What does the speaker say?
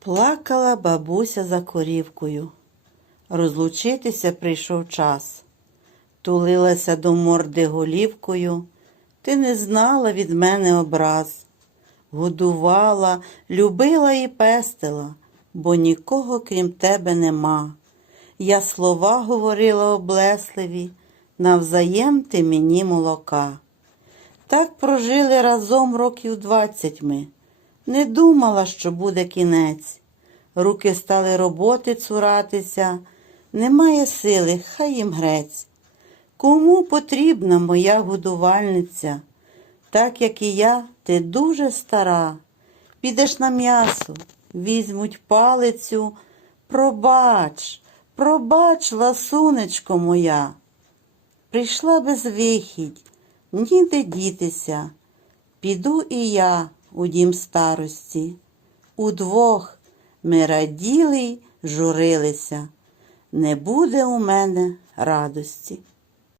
Плакала бабуся за корівкою. Розлучитися прийшов час. Тулилася до морди голівкою. Ти не знала від мене образ. Годувала, любила і пестила, бо нікого крім тебе нема. Я слова говорила облесливі, навзаєм ти мені молока. Так прожили разом років двадцять ми. Не думала, що буде кінець. Руки стали роботи цуратися, немає сили, хай їм грець. Кому потрібна моя годувальниця? Так як і я, ти дуже стара. Підеш на м'ясо, візьмуть палицю. Пробач, пробач, ласунечко моя. Прийшла безвихідь, ніде дітися. Піду і я у дім старості. Удвох ми раділи й журилися. Не буде у мене радості.